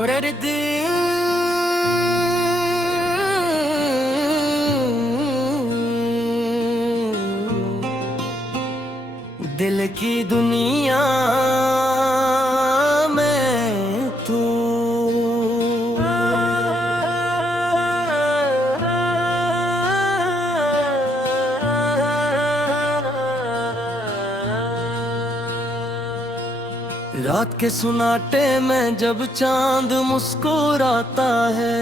और अरे दिल की दुनिया में तू रात के सुनाटे में जब चांद मुस्कुराता है,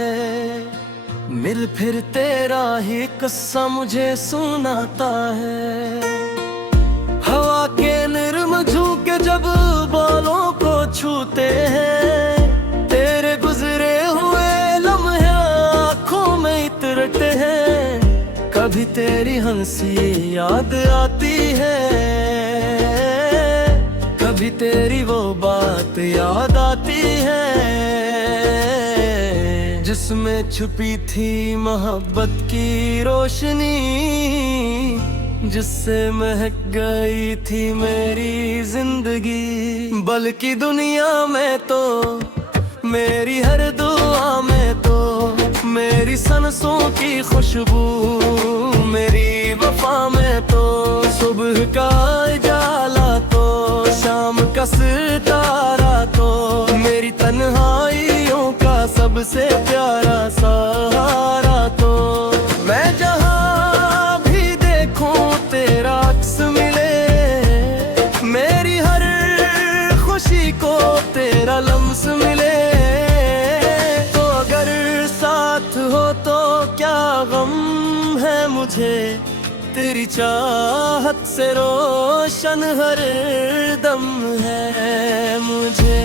मिल फिर तेरा ही किस्सा मुझे सुनाता है। हवा के निर्म झोंके जब बालों को छूते हैं, तेरे गुजरे हुए लम्हे आँखों में इतरते हैं। कभी तेरी हंसी याद आती है, कभी तेरी वो बात याद आती है, जिसमें छुपी थी मोहब्बत की रोशनी, जिससे महक गई थी मेरी जिंदगी। बल्कि दुनिया में तो मेरी हर दुआ में तो मेरी सांसों की खुशबू, मेरी वफा में तो सुबह का उजाला तो शाम का सितारा तो मेरी तन्हाइयों का सबसे प्यारा सहारा तो। मैं जहाँ भी देखूं तेरा अक्स मिले, मेरी हर खुशी को तेरा लम्स मिले। तो अगर साथ हो तो क्या गम है मुझे, तेरी चाहत से रोशन हर दम है मुझे।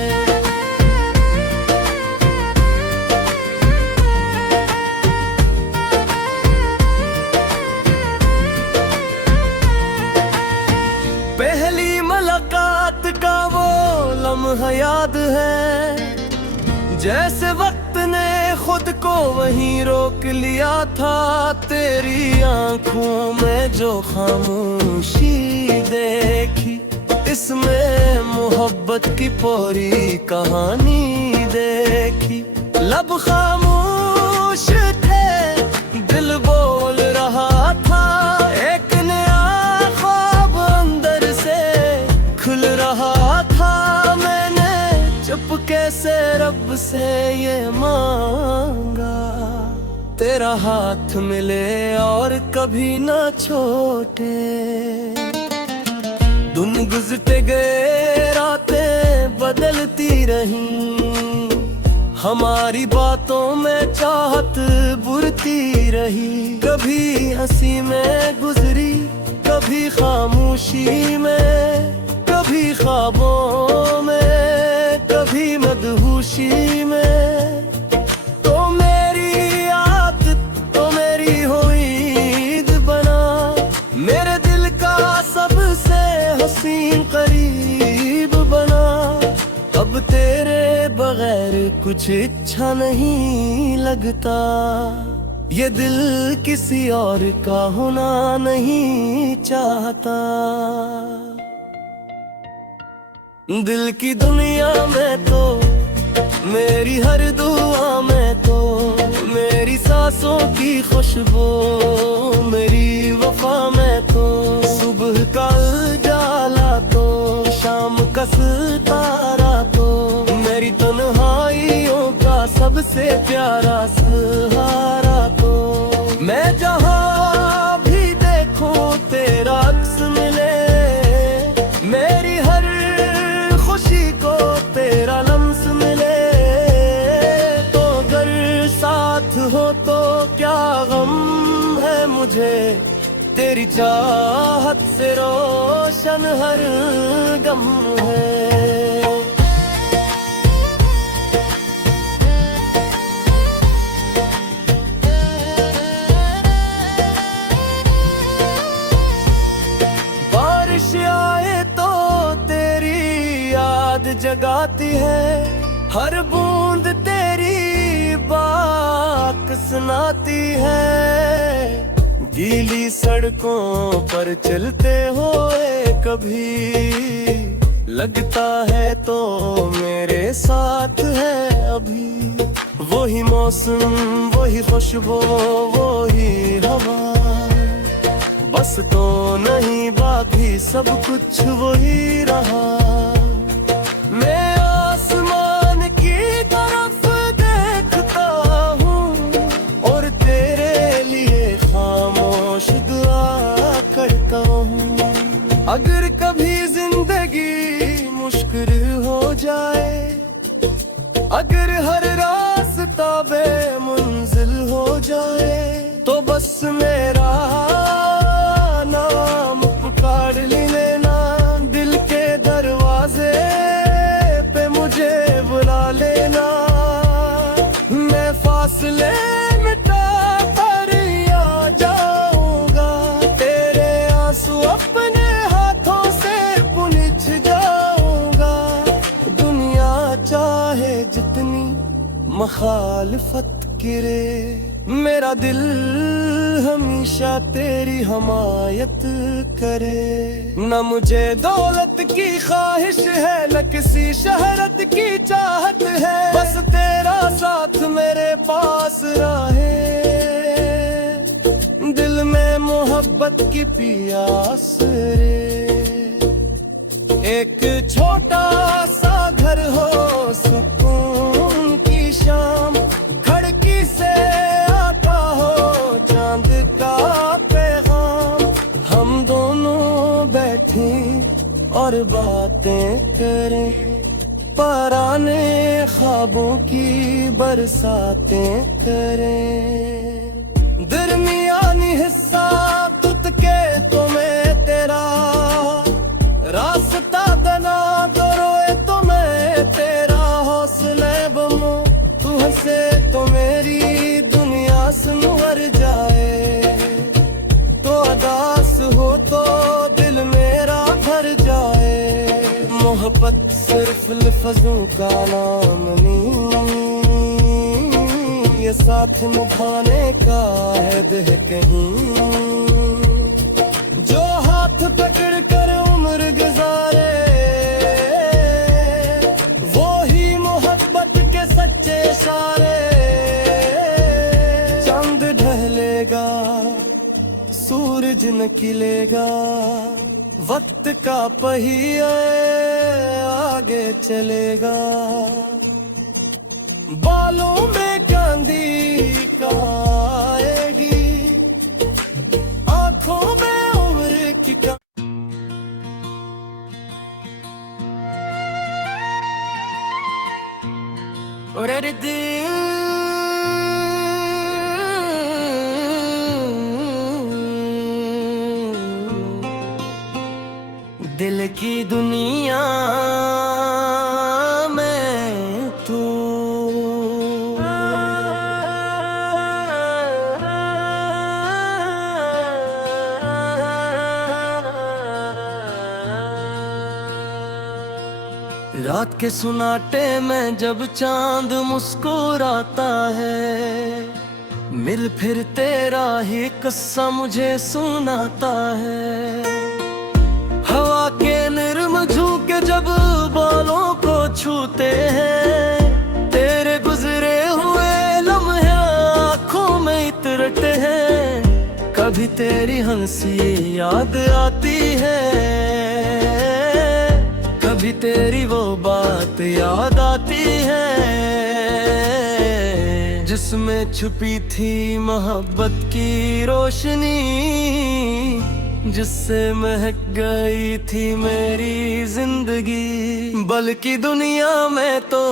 पहली मुलाकात का वो लम्हा याद है, जैसे वक्त ने खुद को वहीं रोक लिया था। तेरी आंखों में जो खामोशी देखी, इसमें मोहब्बत की पूरी कहानी देखी। लब खामोश थे, दिल बोल रहा था, एक नया ख्वाब अंदर से खुल रहा था। मैंने चुपके से रब से ये मांगा, तेरा हाथ मिले और कभी ना छोटे। दिन गुजरते गए, रातें बदलती रहीं, हमारी बातों में चाहत बुरती रही। कभी हंसी में गुजरी, कभी खामोशी में, कभी ख्वाबों में, कभी मदहोशी में। तो मेरी आदत तो मेरी उम्मीद बना, मेरे दिल का सबसे हसीन करीब बना। अब तेरे बगैर कुछ अच्छा नहीं लगता, ये दिल किसी और का होना नहीं चाहता। दिल की दुनिया में तो मेरी हर दुआ में तो मेरी सांसों की खुशबू, मेरी वफा में तो सुबह का उजाला तो शाम का सितारा तो मेरी तन्हाइयों का सबसे प्यारा सहारा तो। मैं जहाँ भी देखूं तेरा अक्स मिले, मेरी हर खुशी को तेरा लम्स मिले। तो अगर साथ हो तो क्या गम है मुझे, तेरी चाहत से रोशन हर गम है। बारिश आए तो तेरी याद जगाती है, हर बूंद तेरी बात सुनाती है। गीली सड़कों पर चलते हुए कभी लगता है तो मेरे साथ है अभी, वही मौसम, वही खुशबू, वही हवा। बस तो नहीं, बाकी सब कुछ वही रहा। मैं आसमान की तरफ देखता हूँ और तेरे लिए खामोश दुआ करता हूँ। अगर कभी जिंदगी मुश्किल हो जाए, अगर हर रास्ता बेमंजिल हो जाए, तो बस मेरा नाम पुकार लेना। दिल के दरवाजे पे मुझे बुला लेना। मैं फासले मिटा कर आ जाऊंगा, तेरे आंसू अपने हाथों से पुंछ जाऊंगा। दुनिया चाहे जितनी मखालफत करे, मेरा दिल हमेशा तेरी हमायत करे। न मुझे दौलत की ख्वाहिश है, न किसी शहरत की चाहत है। बस तेरा साथ मेरे पास रहे, दिल में मोहब्बत की प्यास रे। एक छोटा सा घर हो, सुकून की शाम, खिड़की से आता हो चांद का पैगाम। हम दोनों बैठे और बातें करें, पराने ख्वाबों की बरसातें करें। दरमियानी हिस्सा तुत के तो मैं तेरा, रास्ता बना तो रोए तो मैं तेरा। हौसले बमो तू हंसे तो मेरी दुनिया संवर जाए, तो अदास हो तो दिल मेरा भर जाए। मोहब्बत सिर्फ लफ्ज़ों का नाम नहीं, ये साथ निभाने का अहद है कहीं। जो हाथ पकड़ कर उम्र गुजारे, वो ही मोहब्बत के सच्चे इशारे। चांद ढलेगा, सूरज निकलेगा, वक्त का पहिया आगे चलेगा। बालों में कांदी का आएगी, आंखों में उम्र की का। और दिल की दुनिया में तू रात के सुनाटे में जब चांद मुस्कुराता है, मिल फिर तेरा ही किस्सा मुझे सुनाता है। हवा के निर्म झोंके जब बालों को छूते हैं, तेरे गुजरे हुए लम्हे आँखों में इतरते हैं। कभी तेरी हंसी याद आती है, कभी तेरी वो बात याद आती है, जिसमें छुपी थी मोहब्बत की रोशनी, जिससे महक गई थी मेरी जिंदगी। बल्कि दुनिया में तो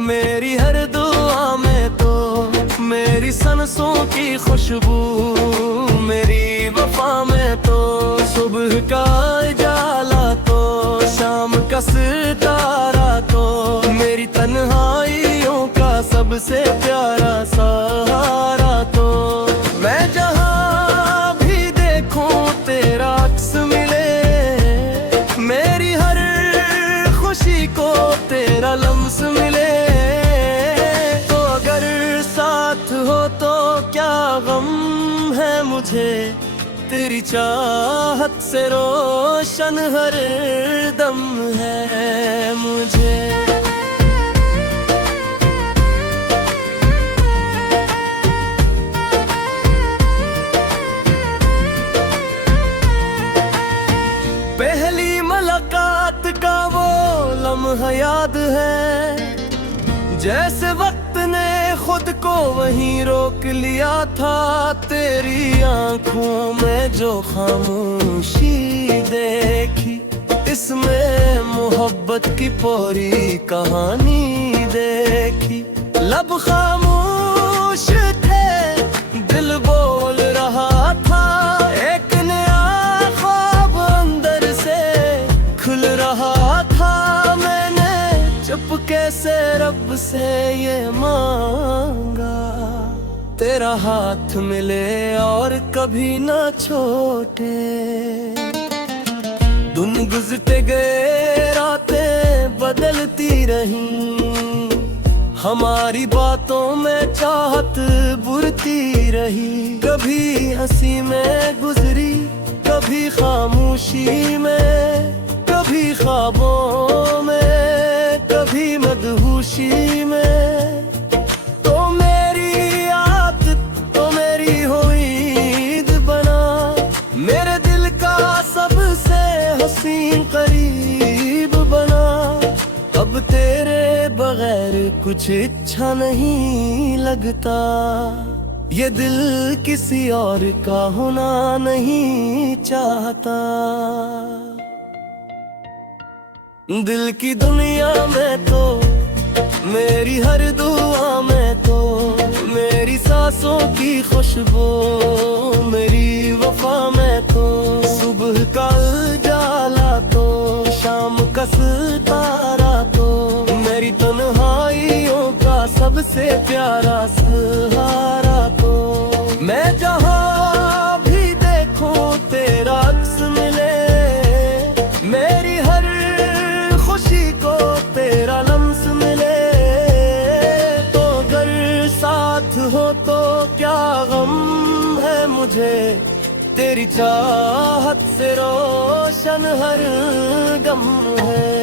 मेरी हर दुआ में तो मेरी सांसों की खुशबू, मेरी वफा में तो सुबह का उजाला तो शाम का सितारा तो मेरी तन्हाइयों का सबसे प्यारा सहारा तो। मैं जहाँ भी देखूं तेरा अक्स मिले, मेरी हर खुशी को तेरा लम्स मिले। तो अगर साथ हो तो क्या गम है मुझे तेरी चाहत से रोशन हर दम है मुझे। पहली मुलाकात का वो लम्हा याद है, जैसे वक्त ने खुद को वहीं रोक लिया था। तेरी आंखों में जो खामोशी देखी, इसमें मोहब्बत की पूरी कहानी देखी। लब खामोश थे, दिल बोल रहा था, एक नया ख्वाब अंदर से खुल रहा था। मैंने चुपके से रब से ये मांगा, तेरा हाथ मिले और कभी ना छोटे। दिन गुजरते गए, रातें बदलती रहीं, हमारी बातों में चाहत बुरती रही। कभी हंसी में गुजरी, कभी खामोशी में, कभी ख्वाबों में, कभी मदहोशी में। तो मेरी आदत, तो मेरी उम्मीद बना, मेरे दिल का सबसे हसीन करीब बना। अब तेरे बगैर कुछ अच्छा नहीं लगता, ये दिल किसी और का होना नहीं चाहता। दिल की दुनिया में तो, मेरी हर दुआ में तो, मेरी सांसों की खुशबू, मेरी वफा में तो, सुबह का उजाला तो, शाम का सितारा तो, मेरी तन्हाइयों का सबसे प्यारा सहारा तो। मैं जहाँ भी देखूं तेरा अक्स मिले, मेरी हर खुशी को तेरा लम्स मिले। तो अगर साथ हो तो क्या गम है मुझे, तेरी चाहत से रोशन हर गम है।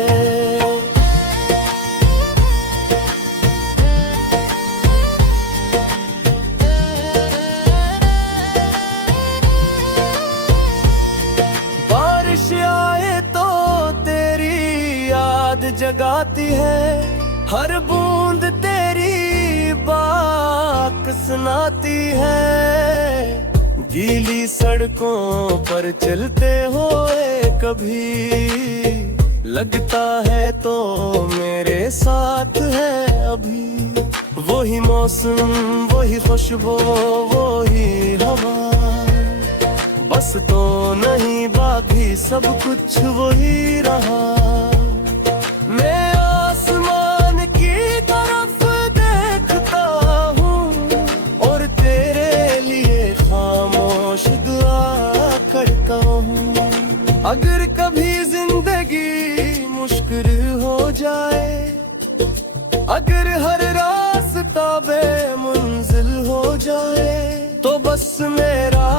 बारिश आए तो तेरी याद जगाती है, हर बूंद तेरी बात सुनाती है। गीली सड़कों पर चलते हुए कभी लगता है तो मेरे साथ है अभी। वही मौसम, वही खुशबू, वही हवा, बस तो नहीं बाकी सब कुछ वही रहा। मैं आसमान की तरफ देखता हूँ और तेरे लिए खामोश दुआ करता हूँ। अगर कभी जिंदगी मुश्किल हो जाए, अगर हर रास्ता बेमंजिल हो जाए, तो बस मेरा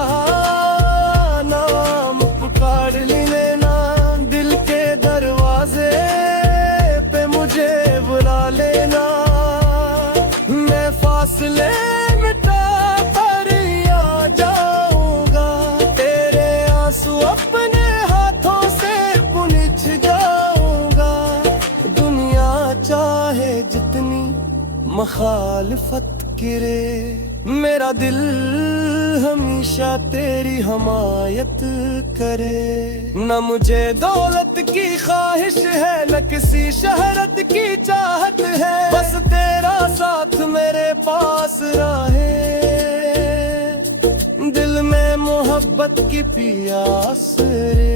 नाम पुकार लेना। दिल के दरवाजे पे मुझे बुला लेना। मैं फासले मिटा कर आ जाऊंगा, तेरे आंसू अपने हाथों से पुनछ जाऊंगा। दुनिया चाहे जितनी मखालफत करे, मेरा दिल हमेशा तेरी हमायत करे। न मुझे दौलत की ख्वाहिश है, न किसी शहरत की चाहत है, बस तेरा साथ मेरे पास रहे। दिल में मोहब्बत की प्यास रे,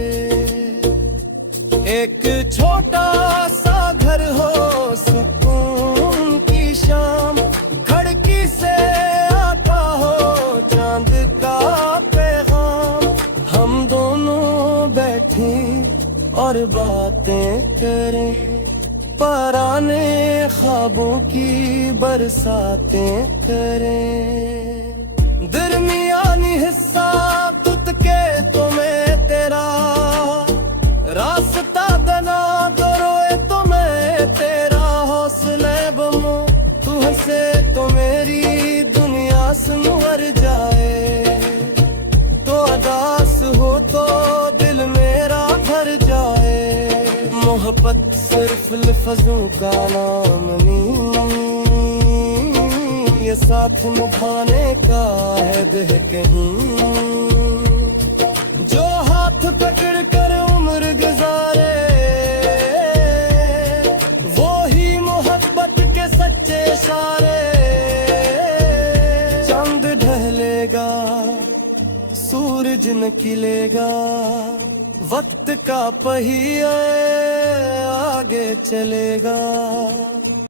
एक छोटा सा घर हो, सुकून की शाम, खिड़की से आता हो चांद का पैगाम। हम दोनों बैठे और बातें करें, पराने ख्वाबों की बरसातें करें। दरमियानी हिस्सा तुझ के के तो मैं तेरा, रास्ता बना तो रोए तो मैं तेरा, हौसले बमो तू हंसे तो मेरी दुनिया संवर जाए, तो अदास हो तो दिल मेरा भर जाए। मोहब्बत सिर्फ लफ्ज़ों का नाम नहीं, ये साथ निभाने का है देह कहीं, जो हाथ पकड़ कर उम्र गुजारे, वो ही मोहब्बत के सच्चे इशारे। चांद ढलेगा सूरज निकलेगा, वक्त का पहिया आगे चलेगा।